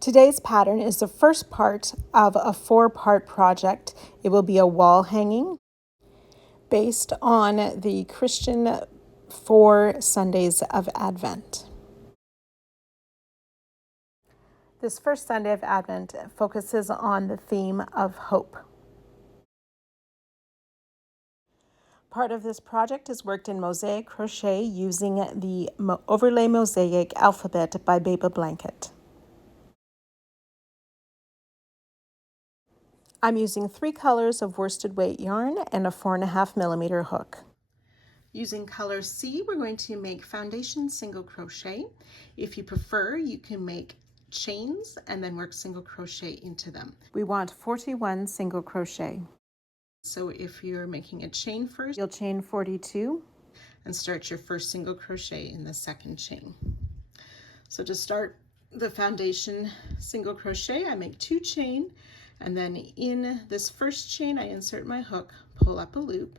Today's pattern is the first part of a 4-part project. It will be a wall hanging based on the Christian 4 Sundays of Advent. This first Sunday of Advent focuses on the theme of hope. Part of this project is worked in Mosaic Crochet using the Overlay Mosaic Alohabet by BebaBlanket. I'm using 3 colors of worsted weight yarn and a 4.5 millimeter hook. Using color C, we're going to make foundation single crochet. If you prefer, you can make chains and then work single crochet into them. We want 41 single crochet. So if you're making a chain first, you'll chain 42 and start your first single crochet in the second chain. So to start the foundation single crochet, I make 2 chain, and then in this first chain I insert my hook, pull up a loop,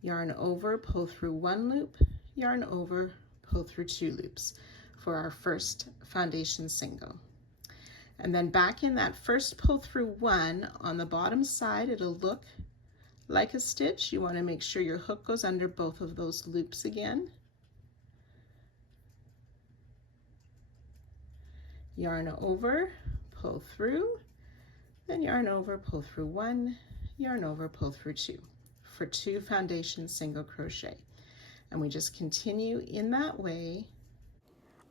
yarn over, pull through 1 loop, yarn over, pull through 2 loops for our first foundation single. And then back in that first pull through 1 on the bottom side, it'll look like a stitch. You want to make sure your hook goes under both of those loops again. Yarn over, pull through, then yarn over, pull through 1, yarn over, pull through 2 for 2 foundation single crochet. And we just continue in that way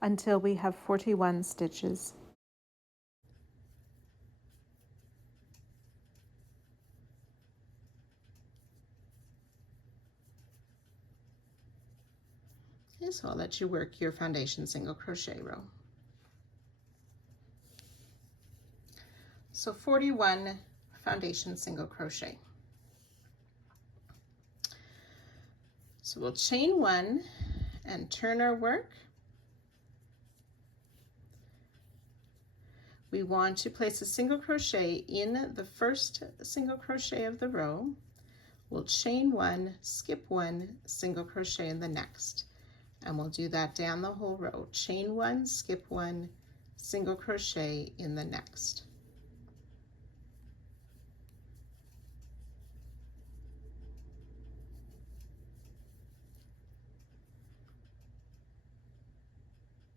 until we have 41 stitches. Okay, so I'll let you work your foundation single crochet row. So 41 foundation single crochet. So we'll chain 1 and turn our work. We want to place a single crochet in the first single crochet of the row. We'll chain 1, skip 1, single crochet in the next. And we'll do that down the whole row. Chain 1, skip 1, single crochet in the next.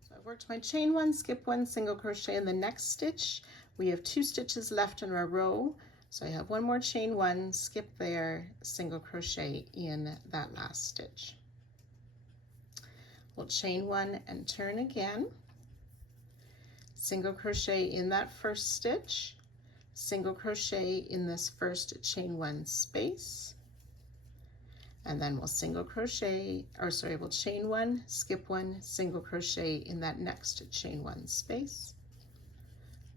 So I've worked my chain 1, skip 1, single crochet in the next stitch. We have 2 stitches left in our row. So I have 1 more chain 1, skip there, single crochet in that last stitch. We'll chain 1 and turn again, single crochet in that first stitch, single crochet in this first chain 1 space, and then we'll single crochet, we'll chain 1, skip 1, single crochet in that next chain 1 space,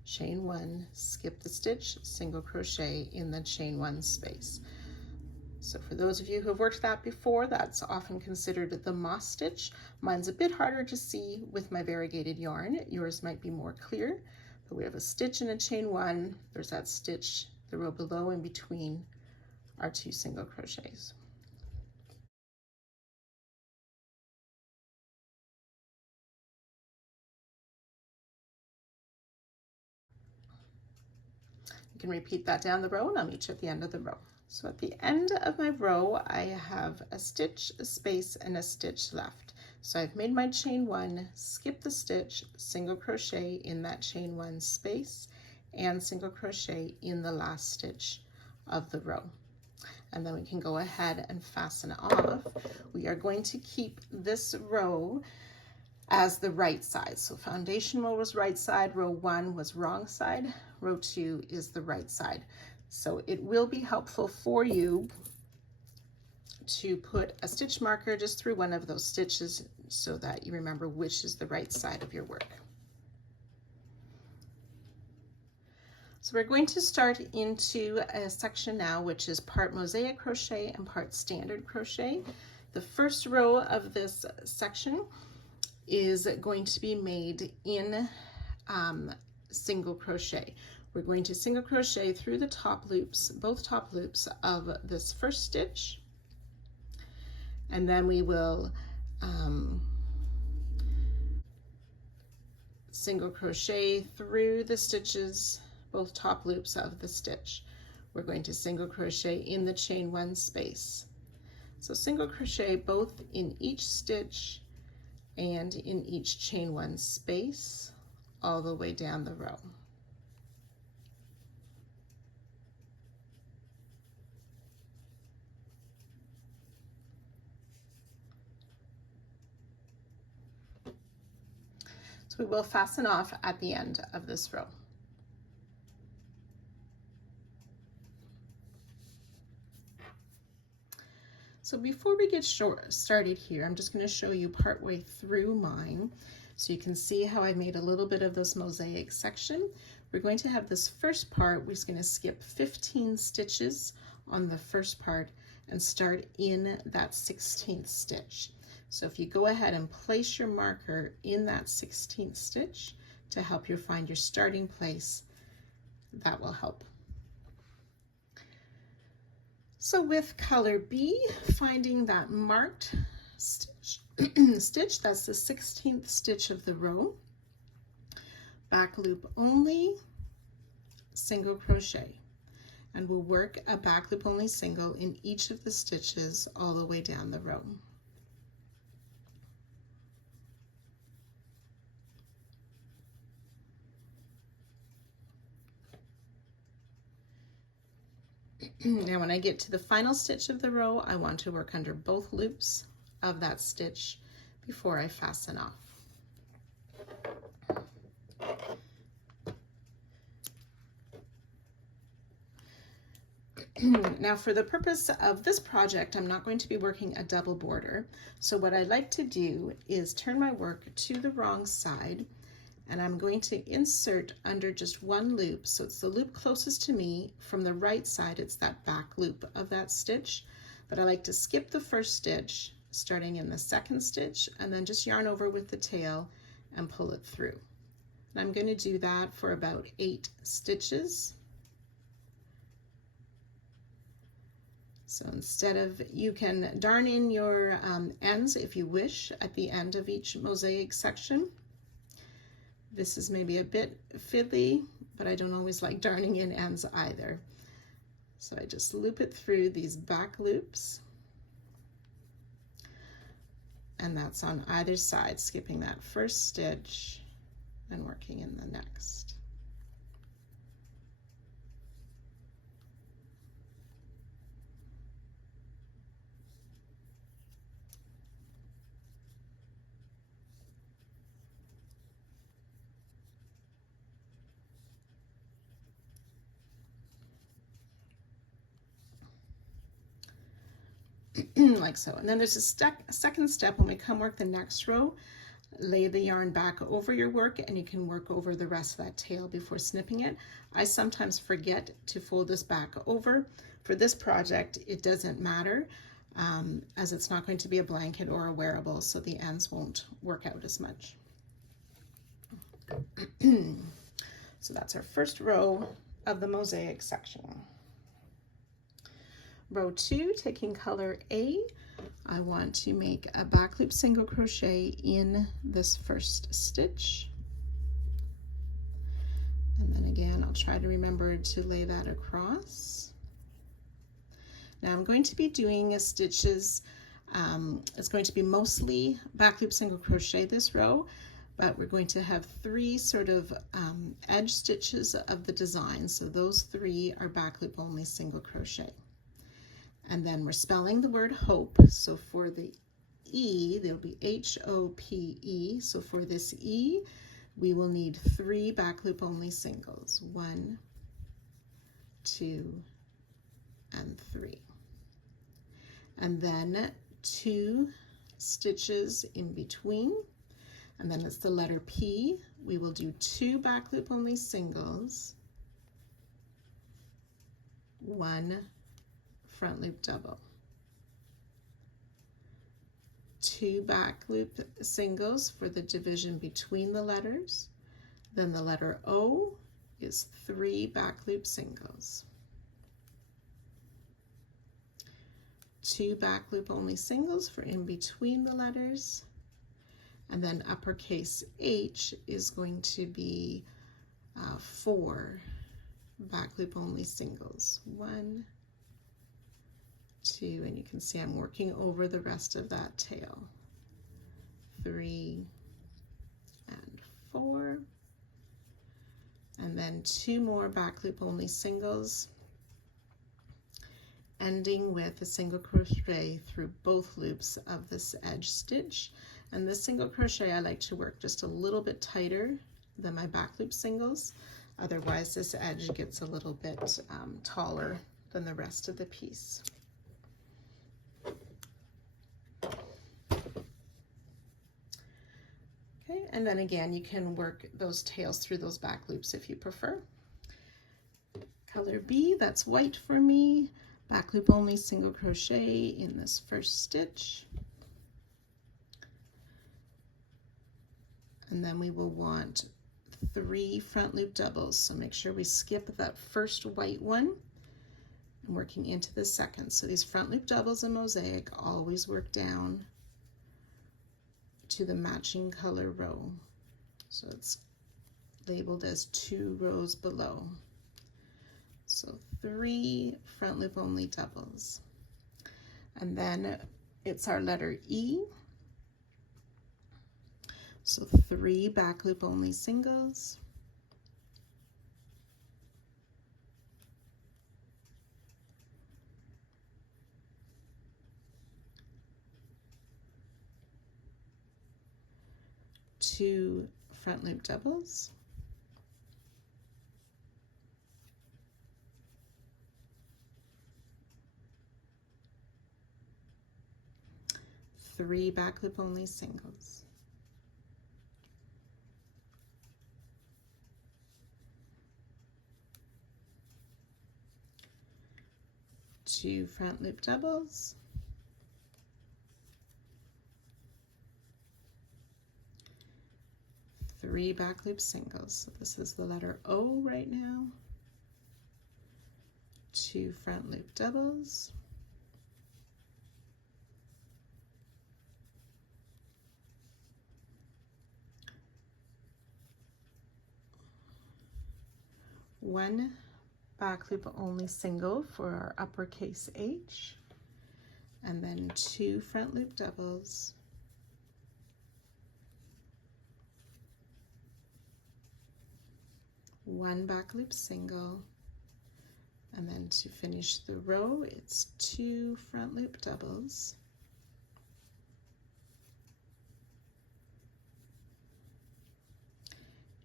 chain 1, skip the stitch, single crochet in the chain 1 space. So for those of you who have worked that before, that's often considered the moss stitch. Mine's a bit harder to see with my variegated yarn. Yours might be more clear, but we have a stitch and a chain 1. There's that stitch, the row below in between our 2 single crochets. You can repeat that down the row, and I'll meet you at the end of the row. So at the end of my row, I have a stitch, a space, and a stitch left. So I've made my chain 1, skip the stitch, single crochet in that chain 1 space, and single crochet in the last stitch of the row. And then we can go ahead and fasten off. We are going to keep this row as the right side. So foundation row was right side, row 1 was wrong side, row 2 is the right side. So it will be helpful for you to put a stitch marker just through one of those stitches so that you remember which is the right side of your work. So we're going to start into a section now which is part Mosaic crochet and part standard crochet. The first row of this section is going to be made in single crochet. We're going to single crochet through the top loops, both top loops of this first stitch, and then we will single crochet through the stitches, both top loops of the stitch. We're going to single crochet in the chain 1 space. So single crochet both in each stitch and in each chain 1 space all the way down the row. So we will fasten off at the end of this row. So before we get started here, I'm just going to show you partway through mine so you can see how I made a little bit of this mosaic section. We're going to have this first part, we're just going to skip 15 stitches on the first part and start in that 16th stitch. So if you go ahead and place your marker in that 16th stitch to help you find your starting place, that will help. So with color B, finding that marked stitch, that's the 16th stitch of the row, back loop only, single crochet, and we'll work a back loop only single in each of the stitches all the way down the row. Now when I get to the final stitch of the row, I want to work under both loops of that stitch before I fasten off. Now for the purpose of this project, I'm not going to be working a double border. So what I like to do is turn my work to the wrong side, and I'm going to insert under just one loop. So it's the loop closest to me. From the right side, it's that back loop of that stitch. But I like to skip the first stitch, starting in the second stitch, and then just yarn over with the tail and pull it through. And I'm going to do that for about 8 stitches. So instead of, you can darn in your ends if you wish at the end of each mosaic section. This is maybe a bit fiddly, but I don't always like darning in ends either. So I just loop it through these back loops. And that's on either side, skipping that first stitch and working in the next. Like so. And then there's a second step when we come work the next row. Lay the yarn back over your work and you can work over the rest of that tail before snipping it. I sometimes forget to fold this back over. For this project, it doesn't matter as it's not going to be a blanket or a wearable, so the ends won't work out as much. So that's our first row of the mosaic section. Row 2, taking color A, I want to make a back loop single crochet in this first stitch. And then again, I'll try to remember to lay that across. Now I'm going to be doing stitches, it's going to be mostly back loop single crochet this row, but we're going to have 3 sort of edge stitches of the design. So those 3 are back loop only single crochet. And then we're spelling the word hope. So for the E, there'll be H-O-P-E. So for this E, we will need 3 back loop only singles. 1, 2, and 3. And then 2 stitches in between. And then it's the letter P. We will do 2 back loop only singles, 1 front loop double, 2 back loop singles for the division between the letters. Then the letter O is 3 back loop singles, 2 back loop only singles for in between the letters, And then uppercase H is going to be 4 back loop only singles. 1, 2, and you can see I'm working over the rest of that tail. 3 and 4, and then 2 more back loop only singles, ending with a single crochet through both loops of this edge stitch. And this single crochet I like to work just a little bit tighter than my back loop singles, otherwise this edge gets a little bit taller than the rest of the piece. Okay, and then again you can work those tails through those back loops if you prefer. Color B, that's white for me. Back loop only single crochet in this first stitch. And then we will want 3 front loop doubles. So make sure we skip that first white one and working into the second. So these front loop doubles in Mosaic always work down to the matching color row. So it's labeled as 2 rows below. So 3 front loop only doubles. And then it's our letter E. So 3 back loop only singles. 2 front loop doubles. 3 back loop only singles. 2 front loop doubles. 3 back loop singles. So this is the letter O right now. 2 front loop doubles. 1 back loop only single for our uppercase H, and then 2 front loop doubles, 1 back loop single, and then to finish the row it's 2 front loop doubles,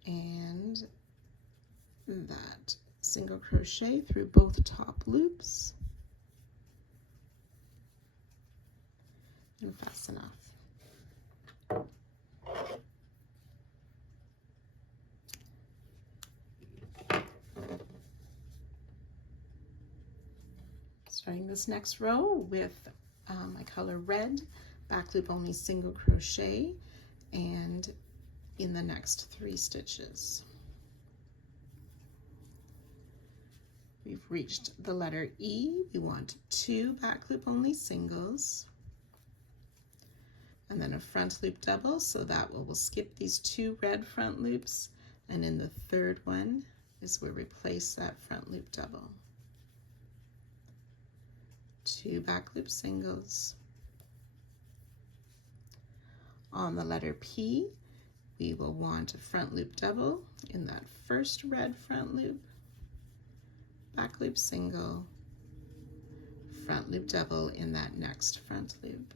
and that single crochet through both top loops and fasten off. Starting this next row with my color red, back loop only single crochet, and in the next 3 stitches. We've reached the letter E. We want 2 back loop only singles, and then a front loop double, so that we'll skip these 2 red front loops, and in the 3rd one is where we place that front loop double. 2 back loop singles. On the letter P, we will want a front loop double in that first red front loop, back loop single, front loop double in that next front loop,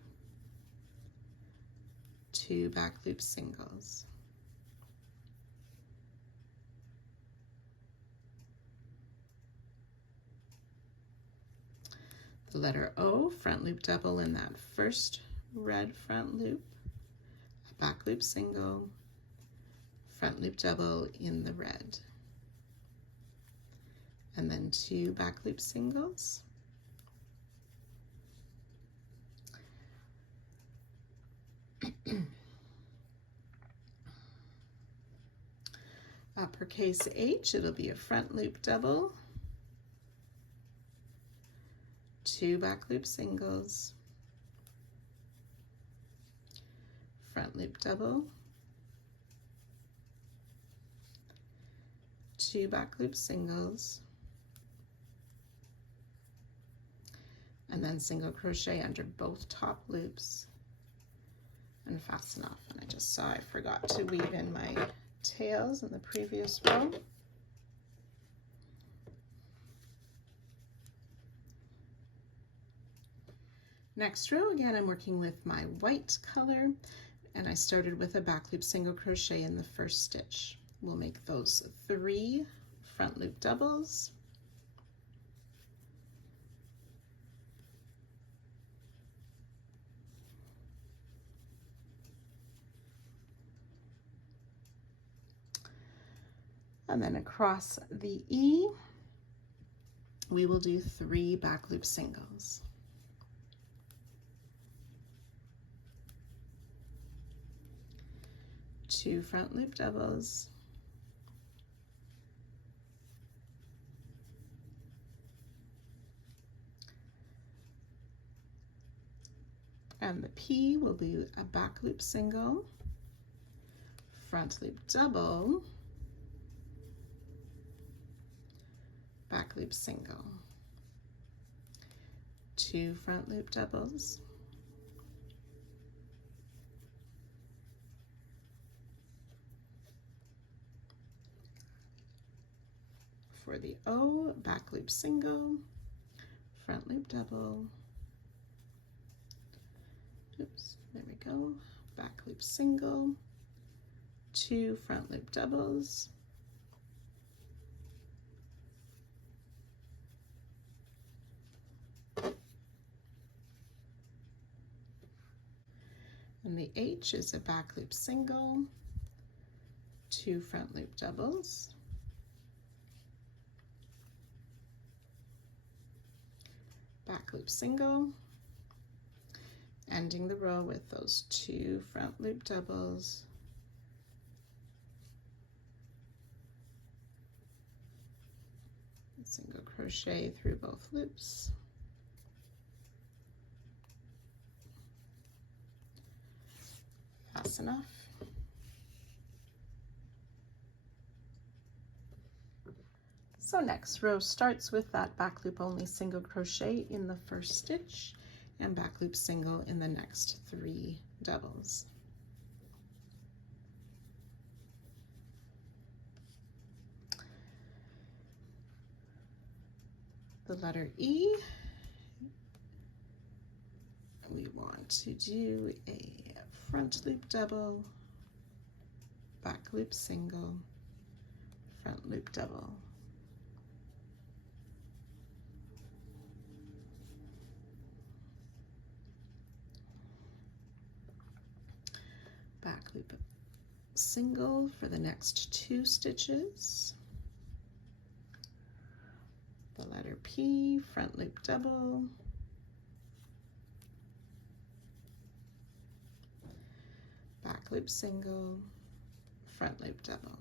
2 back loop singles. The letter O, front loop double in that first red front loop, a back loop single, front loop double in the red, and then 2 back loop singles. Uppercase H, it'll be a front loop double, 2 back loop singles, front loop double, 2 back loop singles, and then single crochet under both top loops and fasten off. And I just saw I forgot to weave in my tails in the previous row. Next row, again, I'm working with my white color, and I started with a back loop single crochet in the first stitch. We'll make those 3 front loop doubles, and then across the E, we will do 3 back loop singles. Two front loop doubles, and the P will be a back loop single, front loop double, back loop single, 2 front loop doubles, for the O, back loop single, front loop double, oops, there we go, back loop single, 2 front loop doubles, and the H is a back loop single, 2 front loop doubles, back loop single, ending the row with those 2 front loop doubles, single crochet through both loops, fasten off. So next row starts with that back loop only single crochet in the first stitch and back loop single in the next 3 doubles. The letter E, we want to do a front loop double, back loop single, front loop double. Back loop single for the next 2 stitches. The letter P, front loop double, back loop single, front loop double,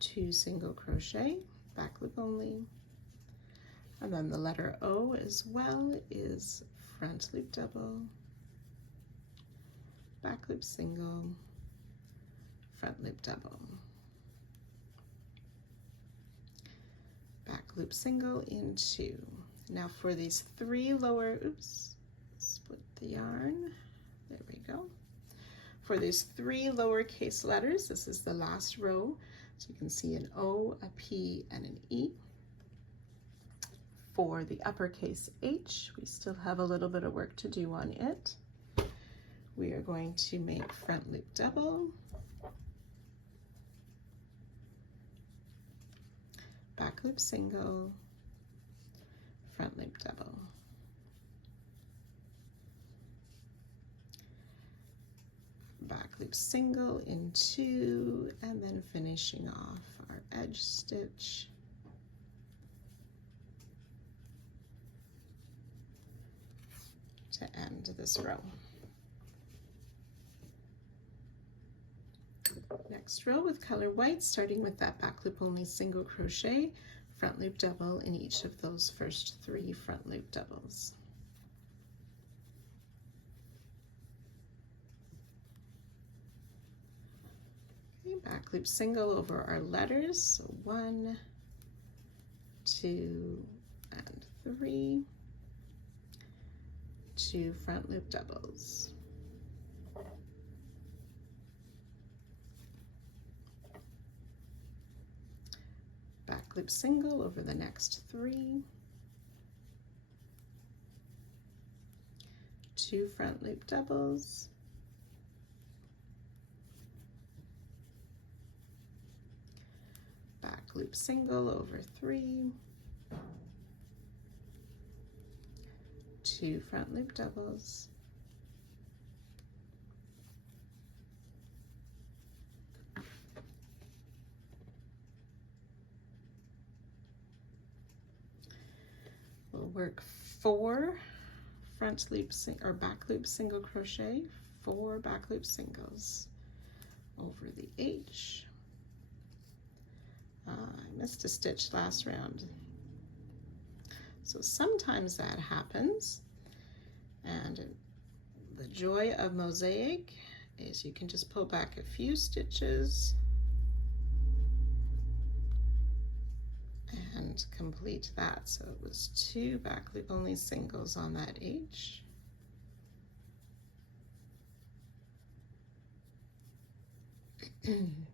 2 single crochet, back loop only, and then the letter O as well is front loop double, back loop single, front loop double, back loop single in 2. Now for these 3 lower, oops, split the yarn, there we go. For these 3 lowercase letters, this is the last row, so you can see an O, a P, and an E. For the uppercase H, we still have a little bit of work to do on it. We are going to make front loop double, back loop single, front loop double, back loop single in 2, and then finishing off our edge stitch. To end this row. Next row with color white, starting with that back loop only single crochet, front loop double in each of those first 3 front loop doubles. back loop single over our letters. So 1, 2, and 3, 2 front loop doubles. Back loop single over the next 3, 2 front loop doubles, back loop single over 3, 2 front loop doubles, we'll work 4 front loop or back loop single crochet, 4 back loop singles over the H. I missed a stitch last round, so sometimes that happens, and the joy of Mosaic is you can just pull back a few stitches and complete that. So it was 2 back loop only singles on that H. Come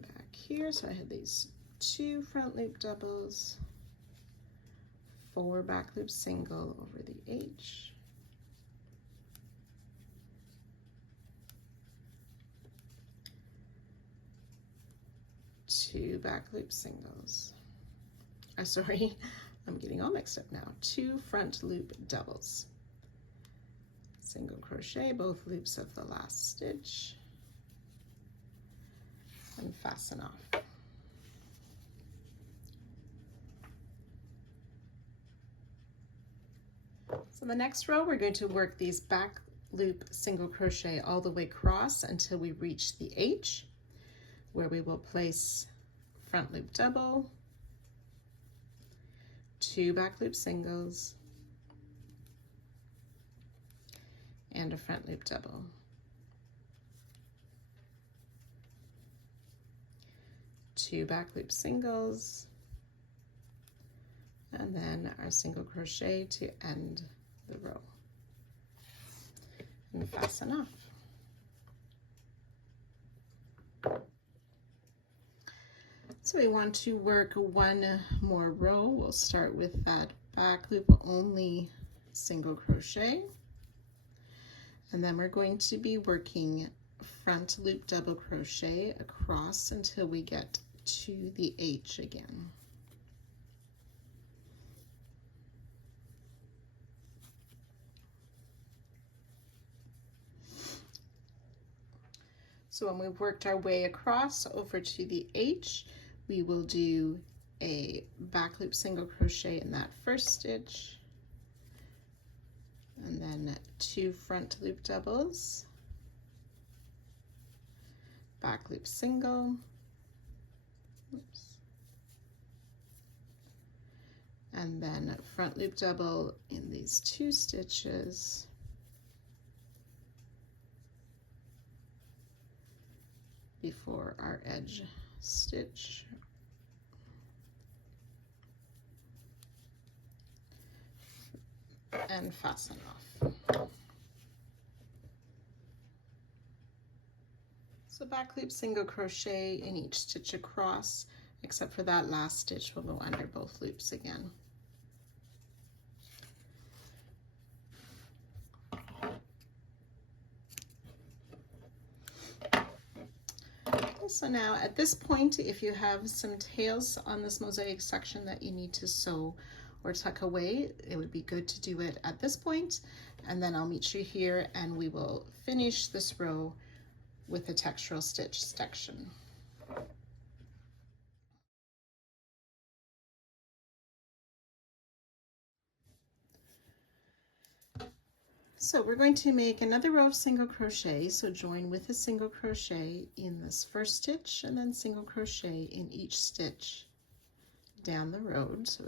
back here. So I had these 2 front loop doubles, 4 back loop single over the H, two back loop singles. Sorry, I'm getting all mixed up now. 2 front loop doubles. Single crochet both loops of the last stitch and fasten off. So the next row, we're going to work these back loop single crochet all the way across until we reach the H, where we will place front loop double, 2 back loop singles, and a front loop double. 2 back loop singles, and then our single crochet to end the row, and fasten off. So we want to work 1 more row. We'll start with that back loop only single crochet, and then we're going to be working front loop double crochet across until we get to the H again. So when we've worked our way across over to the H, we will do a back loop single crochet in that first stitch, and then 2 front loop doubles, back loop single, oops, and then front loop double in these 2 stitches, before our edge stitch. And fasten off. So back loop single crochet in each stitch across, except for that last stitch will go under both loops again. So now at this point, if you have some tails on this mosaic section that you need to sew or tuck away, it would be good to do it at this point, and then I'll meet you here and we will finish this row with the textural stitch section. So we're going to make another row of single crochet, so join with a single crochet in this first stitch and then single crochet in each stitch down the road. So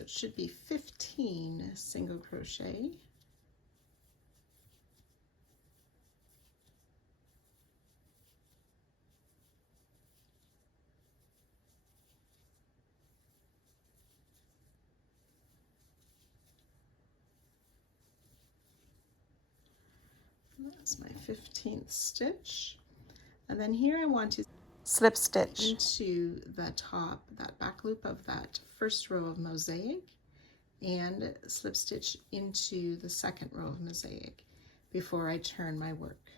it should be 15 single crochet. That's my 15th stitch. And then here I want to slip stitch into the top, that back loop of that first row of mosaic, and slip stitch into the second row of mosaic before I turn my work.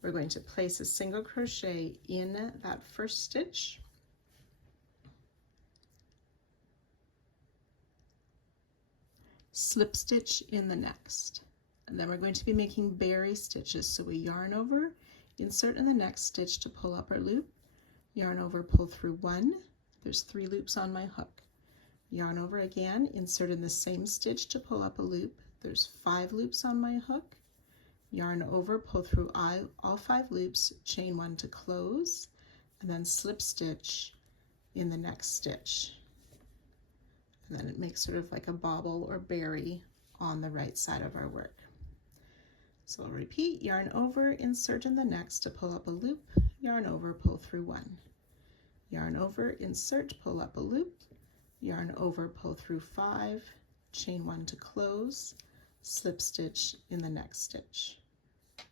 We're going to place a single crochet in that first stitch, slip stitch in the next. And then we're going to be making berry stitches. So we yarn over, insert in the next stitch to pull up our loop, yarn over, pull through one. There's 3 loops on my hook. Yarn over again, insert in the same stitch to pull up a loop. There's 5 loops on my hook. Yarn over, pull through all 5 loops, chain 1 to close, and then slip stitch in the next stitch. And then it makes sort of like a bauble or berry on the right side of our work. So I'll repeat, yarn over, insert in the next to pull up a loop, yarn over, pull through 1. Yarn over, insert, pull up a loop, yarn over, pull through 5, chain 1 to close, slip stitch in the next stitch. Okay,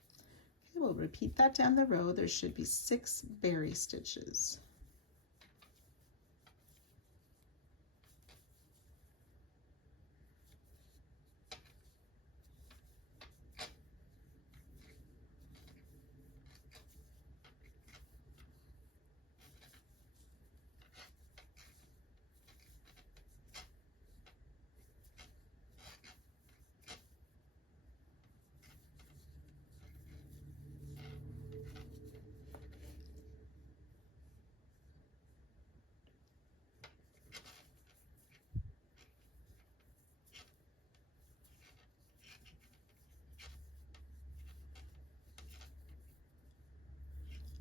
we'll repeat that down the row. There should be 6 berry stitches.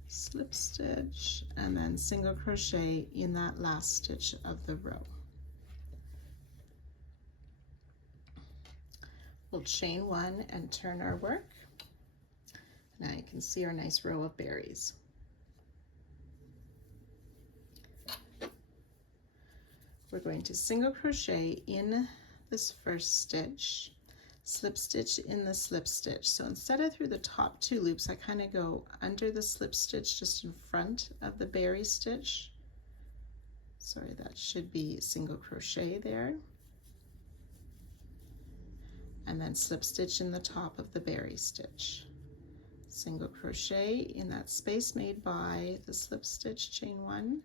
Slip stitch and then single crochet in that last stitch of the row. We'll chain 1 and turn our work. Now you can see our nice row of berries. We're going to single crochet in this first stitch, slip stitch in the slip stitch. So instead of through the top 2 loops, I kind of go under the slip stitch just in front of the berry stitch. Sorry, that should be single crochet there. And then slip stitch in the top of the berry stitch. Single crochet in that space made by the slip stitch, chain 1,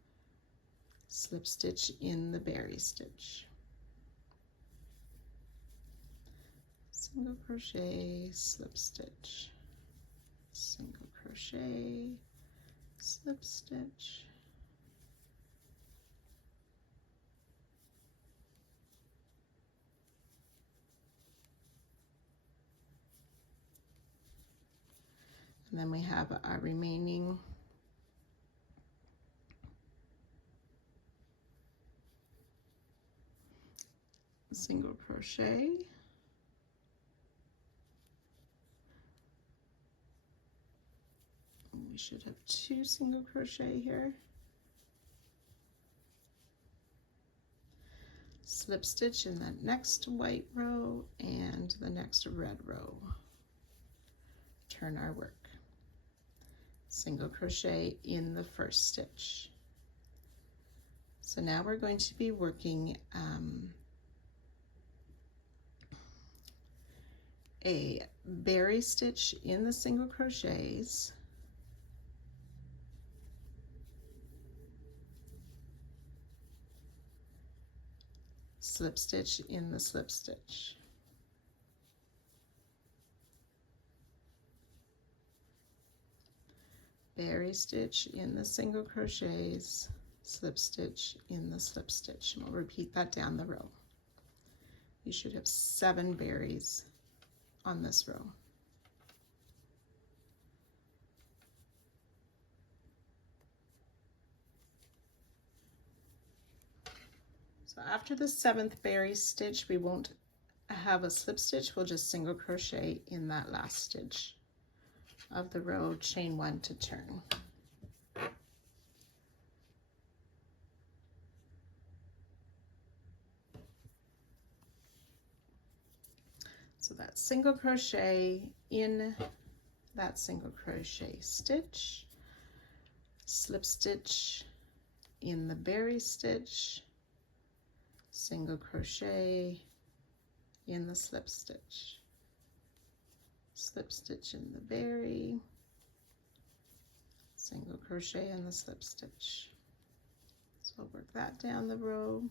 slip stitch in the berry stitch. Single crochet, slip stitch, single crochet, slip stitch. And then we have our remaining single crochet, we should have 2 single crochet here, slip stitch in that next white row and the next red row, turn our work, single crochet in the first stitch. So now we're going to be working a berry stitch in the single crochets, slip stitch in the slip stitch, berry stitch in the single crochets, slip stitch in the slip stitch, and we'll repeat that down the row. You should have 7 berries on this row. So after the 7th berry stitch, we won't have a slip stitch, we'll just single crochet in that last stitch of the row, chain 1 to turn. So that's single crochet in that single crochet stitch, slip stitch in the berry stitch, single crochet in the slip stitch in the berry, single crochet in the slip stitch. So I'll work that down the row.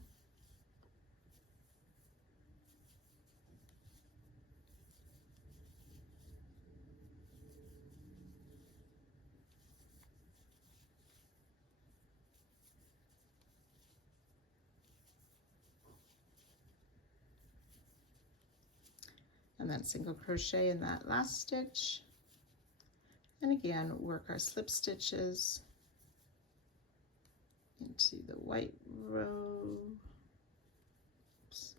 And then single crochet in that last stitch, and again work our slip stitches into the white row. Oops.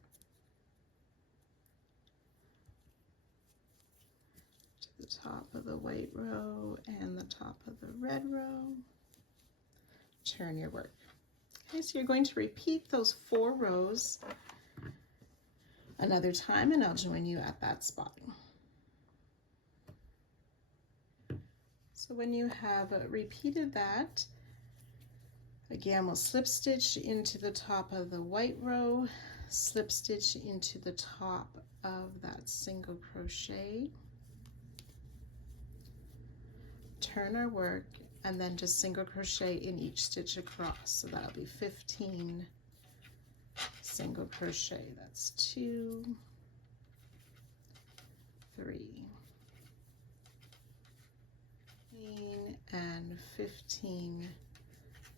To the top of the white row and the top of the red row. Turn your work. Okay, so you're going to repeat those 4 rows another time, and I'll join you at that spot. So when you have repeated that, again, we'll slip stitch into the top of the white row, slip stitch into the top of that single crochet, turn our work, and then just single crochet in each stitch across. So that'll be 15 single crochet. That's 2, 3, and 15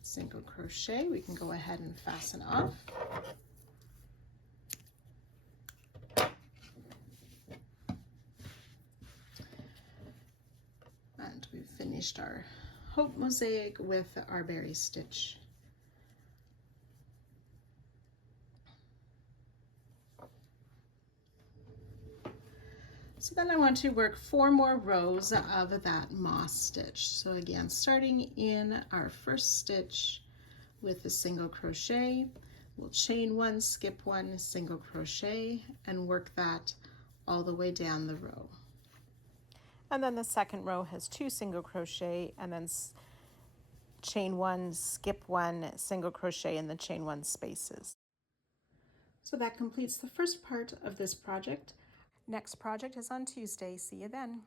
single crochet. We can go ahead and fasten off. And we've finished our hope mosaic with our berry stitch. So then I want to work 4 more rows of that moss stitch. So again, starting in our first stitch with a single crochet, we'll chain 1, skip 1, single crochet, and work that all the way down the row. And then the second row has 2 single crochet, and then chain 1, skip 1, single crochet in the chain 1 spaces. So that completes the first part of this project. Next project is on Tuesday. See you then.